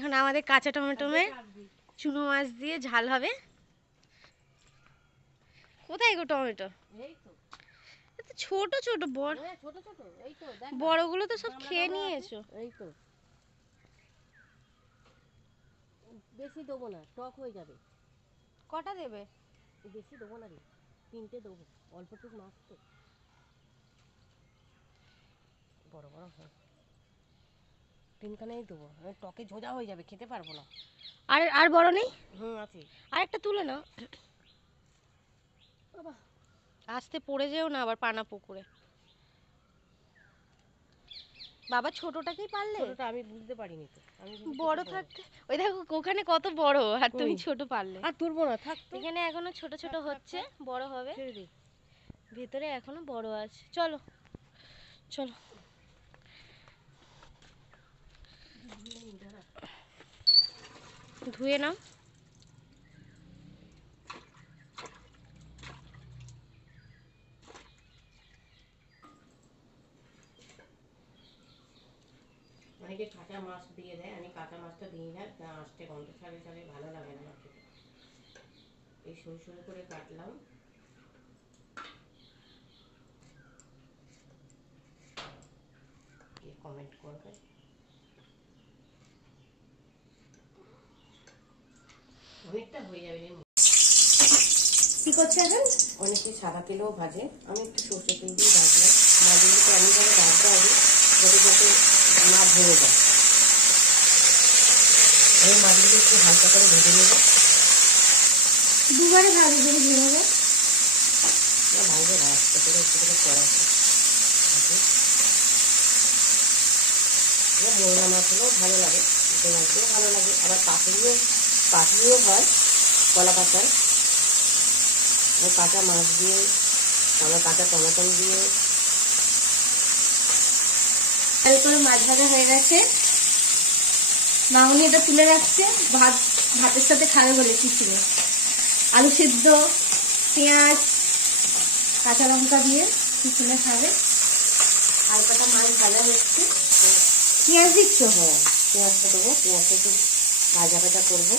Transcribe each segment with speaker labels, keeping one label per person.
Speaker 1: এখন আমাদের কাঁচা টমেটোমে চুনো মাছ দিয়ে ঝাল হবে। কোথায় গো টমেটো?
Speaker 2: এই তো।
Speaker 1: ছোট ছোট বড়।
Speaker 2: হ্যাঁ
Speaker 1: বড়গুলো তো সব খেয়ে। নিয়েছো।
Speaker 2: এই তো। বেশি দেবো না টক হয়ে যাবে।
Speaker 1: কটা দেবে?
Speaker 2: বেশি দেবো না রে তিনটে দেবো। অল্পটুকু মাছ তো। বড় বড় হয়। তিনখানেই দেবো। টকে ঝোঁঝা হয়ে যাবে খেতে পারব না।
Speaker 1: আর আর বড় নেই?
Speaker 2: হুম আছে।
Speaker 1: আর একটা তুলে নাও।
Speaker 2: বাবা।
Speaker 1: আসতে পড়ে যেও না আবার পানা পুকুরে। বাবা ছোটটাকেই পারলে?
Speaker 2: ছোটটা আমি বুঝতে পারিনি তো।
Speaker 1: বড় থাকতে ওই দেখো ওখানে কত বড় আর তুমি ছোট পারলে।
Speaker 2: আর তুলবো না থাকতো
Speaker 1: এখানে এখনও ছোট ছোট হচ্ছে বড় হবে। ভেতরে এখনও বড় আছে। চলো। চলো। ধুয়ে নাও।
Speaker 2: অনেকে কাঁচা মাছ দিয়ে দেয়, আমি কাঁচা মাছটা দিই না গন্ধ ভালো লাগে না এই সরু করে কাটলাম। কমেন্ট করবে? অনেকটা হয়ে যাবে
Speaker 1: কি করছে এখন
Speaker 2: অনেকে সাদা তেলেও ভাজে। আমি একটু সর্ষে তেল দিয়ে ভাজলাম। মাছগুলোকে এমনভাবে ভাজতে হবে যাতে যাতে না ভেঙে যায়। এই মাছগুলো একটু হালকা করে ভেজে নেব।
Speaker 1: দুবারে ভাজি করে দিয়ে হবে
Speaker 2: না ভাজবে না আস্তে করে একটু করে করা আছে। মোরলা মাছ হলেও ভালো লাগে ভালো লাগে। আবার পাতুরিও পাতুরিও হয় কলা পাতায় আর কাঁচা মাছ দিয়ে আবার কাঁচা টমেটো দিয়ে।
Speaker 1: ভালো করে মাছ ভাজা হয়ে গেছে। মামনি এটা তুলে রাখছে ভাত ভাতের সাথে খাবে বলে টিফিনে। আলু সিদ্ধ পেঁয়াজ কাঁচা লঙ্কা দিয়ে টিফিনে খাবে।
Speaker 2: আর কটা মাছ ভাজা হচ্ছে।
Speaker 1: পেঁয়াজ দিচ্ছ?
Speaker 2: হ্যাঁ পেঁয়াজটা দেবো পেঁয়াজটা একটু ভাজা ভাজা করব।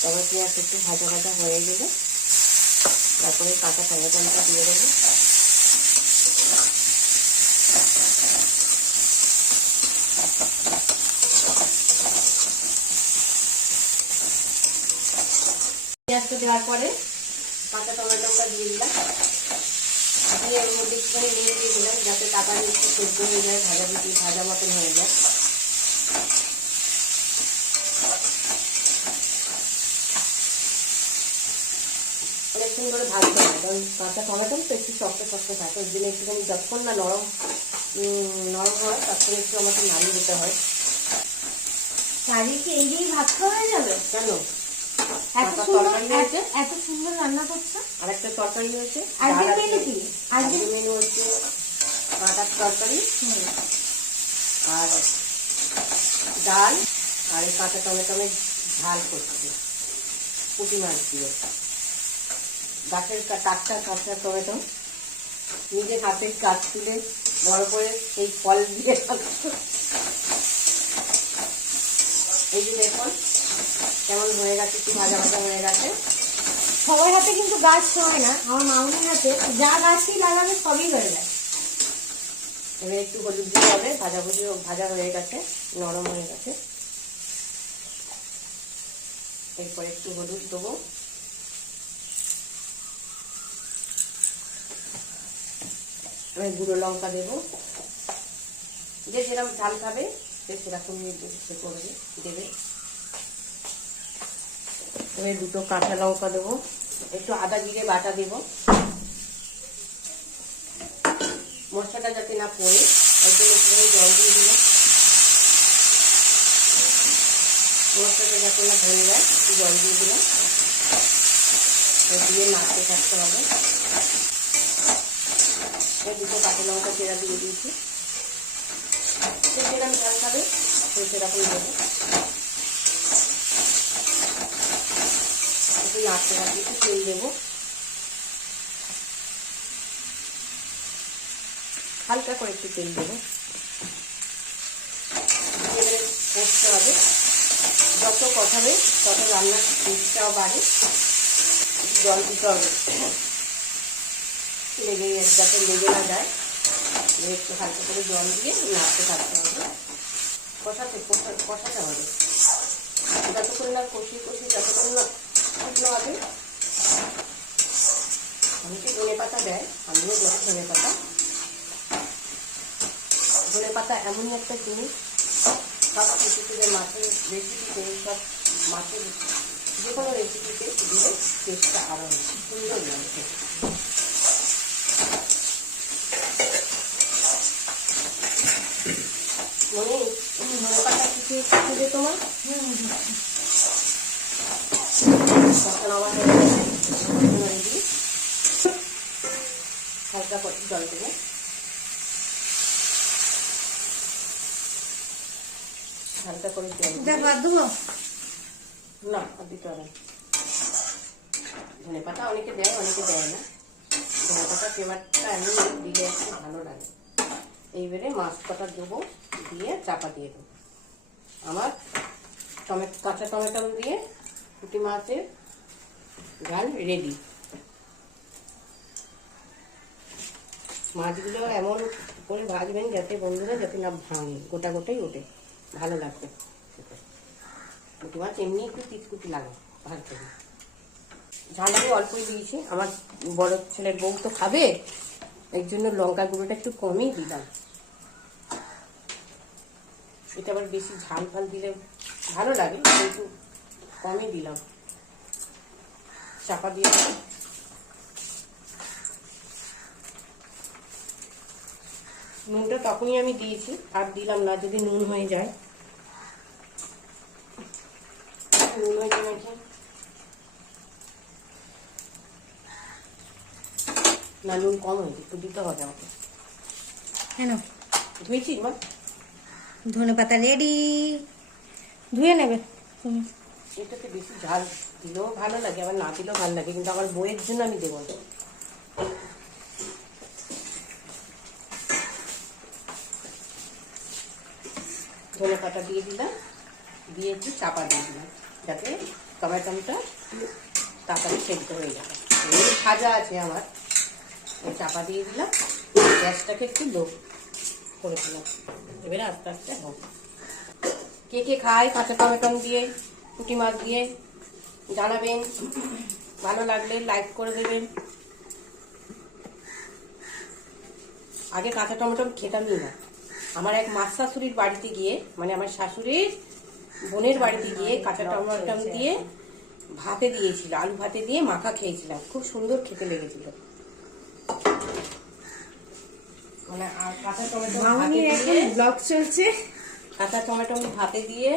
Speaker 2: তারপর পেঁয়াজটা একটু ভাজা ভাজা হয়ে গেলে তারপরে কাঁচা টমেটোটা দিয়ে দেবো। পেঁয়াজটা দেওয়ার পরে কাঁচা টমেটোটা দিয়ে দিলাম। দিয়ে এর মধ্যে একটুখানি নিয়ে দিয়ে দিলাম যাতে তাড়াতাড়ি একটু সেদ্ধ হয়ে যায় ভাজা ভাজা মতন হয়ে যায়। অনেকক্ষণ ধরে ভাজতে হয় কারণ কাঁচা টমেটো তো একটু শক্ত শক্ত থাকে ওই জন্য একটুখানি যতক্ষণ না নরম নরম হয় তখন একটু আমাকে নাড়িয়ে দিতে হয়।
Speaker 1: এই দিয়েই ভাত খাওয়া হয়ে যাবে?
Speaker 2: কেন?
Speaker 1: এত সুন্দর
Speaker 2: তরকারি
Speaker 1: এত- এত সুন্দর রান্না করছ?
Speaker 2: আর একটা তরকারি হয়েছে
Speaker 1: আজকে
Speaker 2: ডাল
Speaker 1: মেনু কি? আজকে
Speaker 2: আজকে মেনু হচ্ছে কাঁটার তরকারি আর ডাল আর এই কাঁচা টমেটোমের ঝাল করছি পুঁটি মাছ দিয়ে। গাছের টাটকা কাঁচা টমেটো নিজে হাতে গাছ তুলে বড় করে এই ফল দিয়ে। এই যে দেখুন কেমন হয়ে গেছে কি ভাজা ভাজা হয়ে গেছে।
Speaker 1: সবার হাতে কিন্তু গাছ হয় না আমার মামনির হাতে। যা গাছই লাগাবে সবই হয়ে যায়।
Speaker 2: এবার একটু হলুদ দিয়ে হবে ভাজা ভুজি ভাজা হয়ে গেছে নরম হয়ে গেছে। এরপর একটু হলুদ দেবো। এবার গুঁড়ো লঙ্কা দেবো। যে যেরকম ঝাল খাবে, সে সেরকম সে করবে, দেবে। এবার দুটো কাঁচা লঙ্কা দেবো। একটু আদা, জিরে, বাটা দেবো। মশলাটা যাতে না পড়ে জন্য জল দিয়ে দিলাম মশলাটা যাতে না ভরে যায়, একটু জল দিয়ে দিলাম দিয়ে নাড়তে থাকতে হবে। দুটো কাঁচা লঙ্কা চেরা দিয়ে দিয়েছি। সে যেরকম ঝাল খাবে সেরকম দেবো। একটু নাড়তে থাকতে একটু তেল দেবো। হালকা করে একটু তেল দেবো। দিয়ে কষতে হবে। যত কষাবে তত রান্নার টেস্টটাও বাড়ে। জল দিতে হবে। লেগে যাতে লেগে না যায় একটু হালকা করে জল দিয়ে নাড়তে থাকতে হবে। কষাতে কষাতে হবে। যতক্ষণ না কষিয়ে কষিয়ে যতক্ষণ না শুকনো হবে অনেকে ধনে পাতা দেয়, আমিও দেবো ধনে পাতা। ধনে পাতা এমনই একটা জিনিস, সব রেসিপিতে মাছের, রেসিপিতে, সব মাছের যে কোনো রেসিপিতে দিলে টেস্টটা আরও সুন্দর লাগে খেতে। মনে ধনে পাতা কিছু তোমার হালকা করে জল দেবে হালকা করে জল
Speaker 1: দেবো
Speaker 2: না দিতে হবে। ধনে পাতা অনেকে দেয় অনেকে দেয় না ধনে পাতা ফ্লেভারটা এমনি দিলে একটু ভালো লাগে এইবারে মাছ কটা দেবো, দিয়ে চাপা দিয়ে দেবো আমার টমেটো, কাঁচা টমেটো দিয়ে পুঁটি মাছের ঝাল রেডি মাছগুলো এমন করে ভাজবেন যাতে বন্ধুরা যাতে না ভাঙে, গোটা গোটাই ওঠে, ভালো লাগবে। পুঁটি মাছ এমনি একটু তিতকুটি লাগে ভাজতে ঝাল আমি অল্পই দিয়েছি, আমার বড় ছেলের বউ তো খাবে, এর জন্য লঙ্কা গুঁড়োটা একটু কমই দিলাম। এটা আবার বেশি ঝাল ফাল দিলে ভালো লাগে কিন্তু কমই দিলাম। চাপা দিয়ে দিলাম। নুনটা তখনই আমি দিয়েছি আর দিলাম না যদি নুন হয়ে যায়। নুন হয়েছে নাকি না নুন কম হয়েছে একটু দিতে হবে আমাকে।
Speaker 1: কেন?
Speaker 2: ধুয়েছি মা?
Speaker 1: ধনে পাতা রেডি ধুয়ে নেবে।
Speaker 2: এটাতে বেশি ঝাল দিলেও ভালো লাগে, আবার না দিলেও ভালো লাগে, কিন্তু আমার বইয়ের জন্য আমি দেবো না। ধনে পাতা দিয়ে দিলাম, দিয়ে একটু চাপা দিয়ে দিলাম, যাতে টমেটোটা তাড়াতাড়ি সেদ্ধ হয়ে যাবে। ভাজা আছে আমার চাপা দিয়ে দিলাম, গ্যাসটাকে একটু লো করে দিলাম। এবারে আস্তে আস্তে হোক কে কে খায়? কাঁচা টমেটো দিয়ে, পুঁটি মাছ দিয়ে, জানাবেন। ভালো লাগলে লাইক করে দেবেন। আগে কাঁচা টমেটো আমি খেতামই না। আমার এক মাছ শাশুড়ির বাড়িতে গিয়ে মানে আমার শাশুড়ির বোনের বাড়িতে গিয়ে কাঁচা টমেটো দিয়ে ভাতে দিয়েছিল, আলু ভাতে দিয়ে মাখা খেয়েছিলাম। খুব সুন্দর খেতে লেগেছিল। মানে আর কাঁচা টমেটো ভাতে
Speaker 1: এখন ব্লগ চলছে।
Speaker 2: কাঁচা টমেটো ভাতে দিয়ে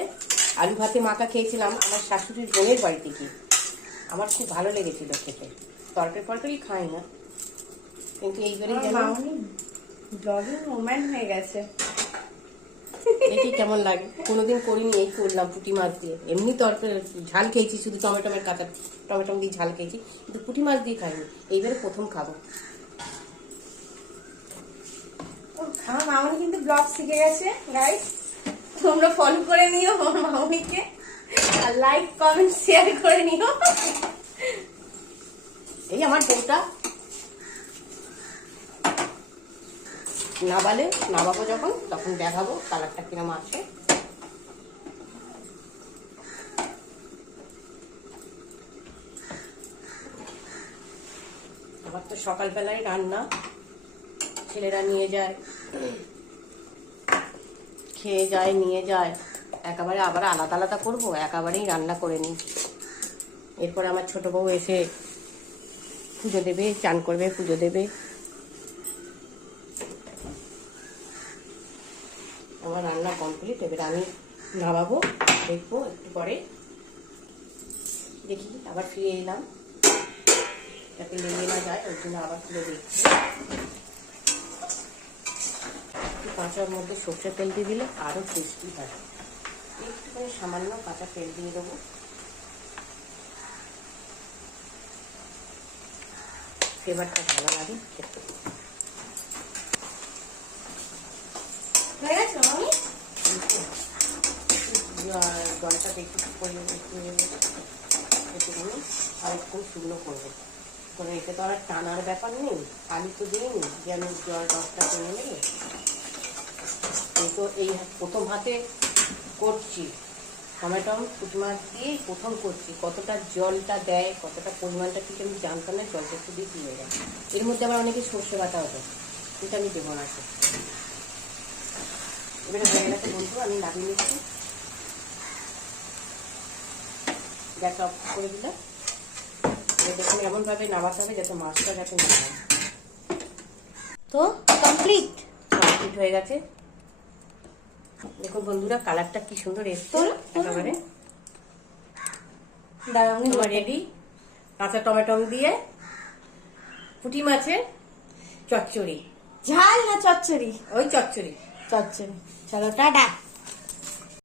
Speaker 2: আলু ভাতে মাখা খেয়েছিলাম আমার শাশুড়ির বোনের বাড়িতে গিয়ে আমার খুব ভালো লেগেছিল খেতে। তরকারি ফরকারি খাই না। কিন্তু এইবারে
Speaker 1: মামনি ব্লগিং মোমেন্ট হয়ে গেছে।
Speaker 2: দেখি কেমন লাগে। কোনোদিন করিনি এই করলাম পুঁটি মাছ দিয়ে। এমনি তরকারি ঝাল খেয়েছি শুধু টমেটোমের কাঁচা টমেটো দিয়ে ঝাল খেয়েছি কিন্তু পুঁটি মাছ দিয়ে খাইনি। এইবারে প্রথম খাব।
Speaker 1: আমার মামনি কিন্তু ব্লগ শিখে গেছে গাইস তোমরা ফলো করে নিও আমার মামনিকে। আর লাইক কমেন্ট শেয়ার করে নিও।
Speaker 2: এই আমার বউটা। নাবালে, নাবাবো যখন, তখন দেখাবো কালারটা কিরম আছে। আবার তো সকালবেলায় রান্না। ছেলেরা নিয়ে যায়। খেয়ে যায়, নিয়ে যায়। একেবারে আবার আলাদা আলাদা করব, একেবারেই রান্না করে নিই। এরপর আমার ছোট বউ এসে পুজো দেবে, চান করবে, পুজো দেবে। আমার রান্না কমপ্লিট এবার আমি নামাবো, দেখব একটু পরে। দেখি, আবার ফিরে এলাম। যাতে লেগে না যায়, ওই জন্য আবার ফিরে দেখছি কাঁচার মধ্যে সর্ষের তেল দিয়ে দিলে আরও টেস্টি হয়। একটুখানি সামান্য কাঁচা তেল দিয়ে দেবো। ফ্লেভারটা ভালো লাগে খেতে। জলটা একটু পরিমাণ একটুখানি আর একটু শুকনো করব। করে এতে তো আর টানার ব্যাপার নেই আলু তো দিইনি। যে আমি জল রসটা টেনে নেবে। তো এই প্রথম হাতে করছি। টমেটো পুঁটি মাছ দিয়ে প্রথম করছি। কতটা জলটা দেয়, কতটা পরিমাণটা ঠিক আমি জানতাম না, জলটা একটু দিয়ে দিয়ে যায় এর মধ্যে আবার অনেকে সর্ষে বাটা হতো কিন্তু আমি দেবো না। এবারে হয়ে গেছে বন্ধু, আমি নামিয়ে নিচ্ছি। গ্যাসটা অফ করে দিলাম। দেখুন এমনভাবে নামাতে হবে যাতে মাছটা যাতে না
Speaker 1: তো কমপ্লিট
Speaker 2: কমপ্লিট হয়ে গেছে। দেখুন বন্ধুরা কালারটা কি সুন্দর এসছে। একেবারে। তোমার রেডি কাঁচা টমেটো দিয়ে পুঁটি মাছের চচ্চড়ি।
Speaker 1: ঝাল না চচ্চড়ি?
Speaker 2: ওই চচ্চড়ি।
Speaker 1: চচ্চড়ি। চলো টাটা।